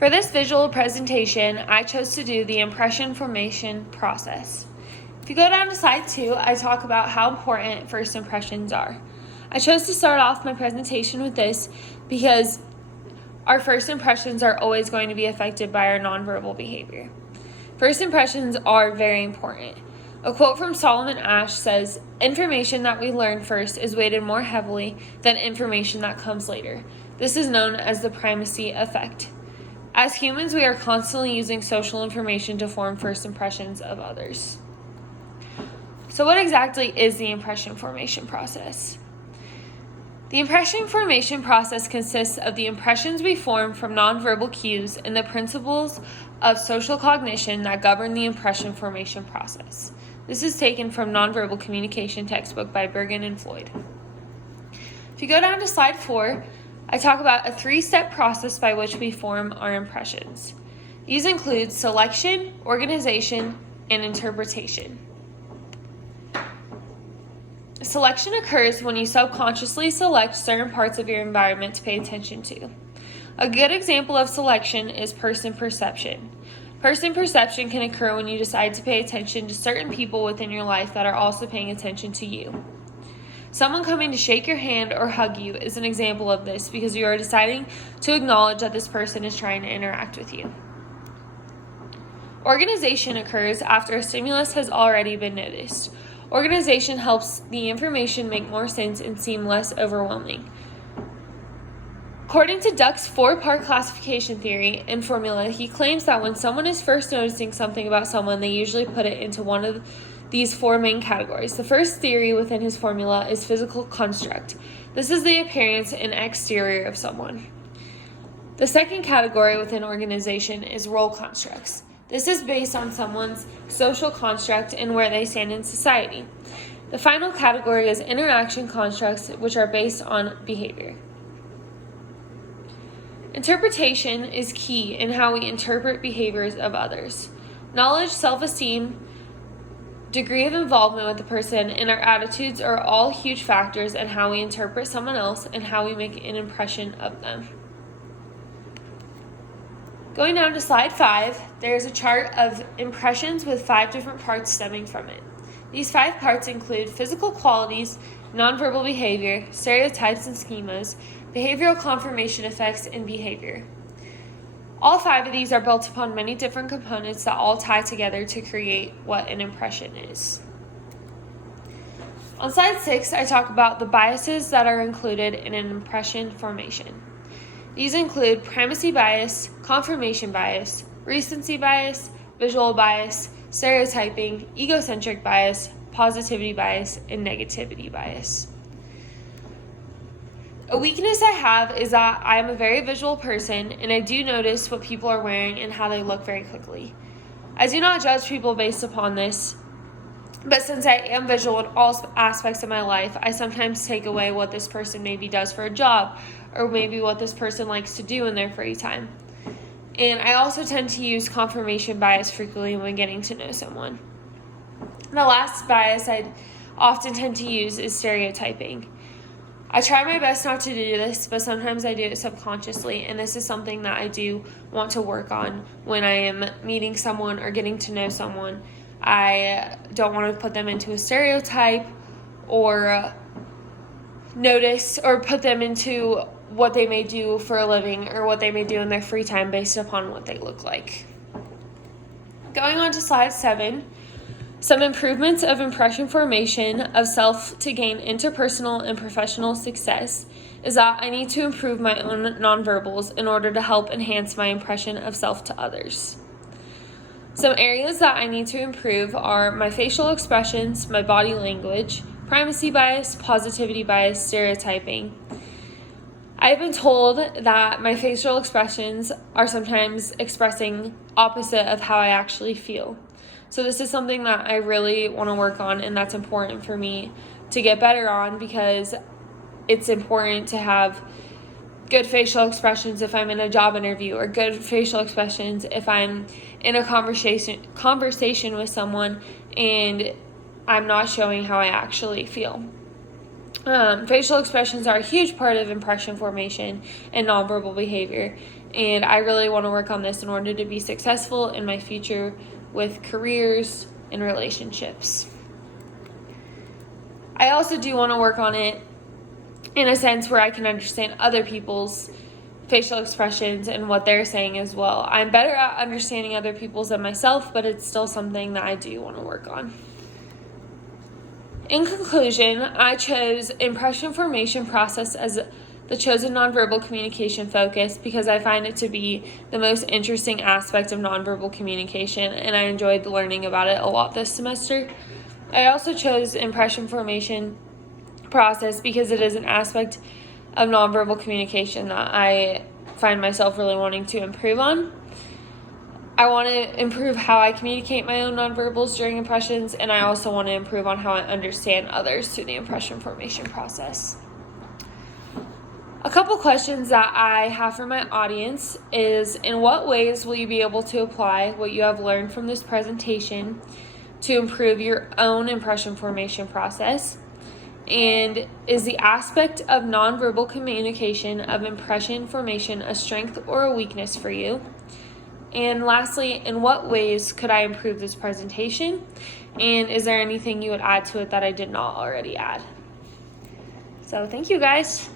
For this visual presentation, I chose to do the impression formation process. If you go down to slide 2, I talk about how important first impressions are. I chose to start off my presentation with this because our first impressions are always going to be affected by our nonverbal behavior. First impressions are very important. A quote from Solomon Asch says, "Information that we learn first is weighted more heavily than information that comes later." This is known as the primacy effect. As humans, we are constantly using social information to form first impressions of others. So what exactly is the impression formation process? The impression formation process consists of the impressions we form from nonverbal cues and the principles of social cognition that govern the impression formation process. This is taken from Nonverbal Communication textbook by Bergen and Floyd. If you go down to slide 4, I talk about a 3-step process by which we form our impressions. These include selection, organization, and interpretation. Selection occurs when you subconsciously select certain parts of your environment to pay attention to. A good example of selection is person perception. Person perception can occur when you decide to pay attention to certain people within your life that are also paying attention to you. Someone coming to shake your hand or hug you is an example of this because you are deciding to acknowledge that this person is trying to interact with you. Organization occurs after a stimulus has already been noticed. Organization helps the information make more sense and seem less overwhelming. According to Duck's 4-part classification theory and formula, he claims that when someone is first noticing something about someone, they usually put it into one of these 4 main categories. The first theory within his formula is physical construct. This is the appearance and exterior of someone. The second category within organization is role constructs. This is based on someone's social construct and where they stand in society. The final category is interaction constructs, which are based on behavior. Interpretation is key in how we interpret behaviors of others. Knowledge, self-esteem, degree of involvement with the person, and our attitudes are all huge factors in how we interpret someone else and how we make an impression of them. Going down to slide 5, there's a chart of impressions with 5 different parts stemming from it. These 5 parts include physical qualities, nonverbal behavior, stereotypes and schemas, behavioral confirmation effects, and behavior. All 5 of these are built upon many different components that all tie together to create what an impression is. On slide 6, I talk about the biases that are included in an impression formation. These include primacy bias, confirmation bias, recency bias, visual bias, stereotyping, egocentric bias, positivity bias, and negativity bias. A weakness I have is that I am a very visual person and I do notice what people are wearing and how they look very quickly. I do not judge people based upon this, but since I am visual in all aspects of my life, I sometimes take away what this person maybe does for a job or maybe what this person likes to do in their free time. And I also tend to use confirmation bias frequently when getting to know someone. The last bias I often tend to use is stereotyping. I try my best not to do this, but sometimes I do it subconsciously, and this is something that I do want to work on when I am meeting someone or getting to know someone. I don't want to put them into a stereotype or notice or put them into what they may do for a living or what they may do in their free time based upon what they look like. Going on to slide 7, some improvements of impression formation of self to gain interpersonal and professional success is that I need to improve my own nonverbals in order to help enhance my impression of self to others. Some areas that I need to improve are my facial expressions, my body language, primacy bias, positivity bias, stereotyping. I've been told that my facial expressions are sometimes expressing opposite of how I actually feel. So this is something that I really want to work on, and that's important for me to get better on because it's important to have good facial expressions if I'm in a job interview or good facial expressions if I'm in a conversation with someone and I'm not showing how I actually feel. Facial expressions are a huge part of impression formation and nonverbal behavior. And I really want to work on this in order to be successful in my future with careers and relationships. I also do want to work on it in a sense where I can understand other people's facial expressions and what they're saying as well. I'm better at understanding other people's than myself, but it's still something that I do want to work on. In conclusion, I chose impression formation process as the chosen nonverbal communication focus because I find it to be the most interesting aspect of nonverbal communication, and I enjoyed learning about it a lot this semester. I also chose impression formation process because it is an aspect of nonverbal communication that I find myself really wanting to improve on. I want to improve how I communicate my own nonverbals during impressions, and I also want to improve on how I understand others through the impression formation process. A couple questions that I have for my audience is, in what ways will you be able to apply what you have learned from this presentation to improve your own impression formation process? And is the aspect of nonverbal communication of impression formation a strength or a weakness for you? And lastly, in what ways could I improve this presentation? And is there anything you would add to it that I did not already add? So thank you guys.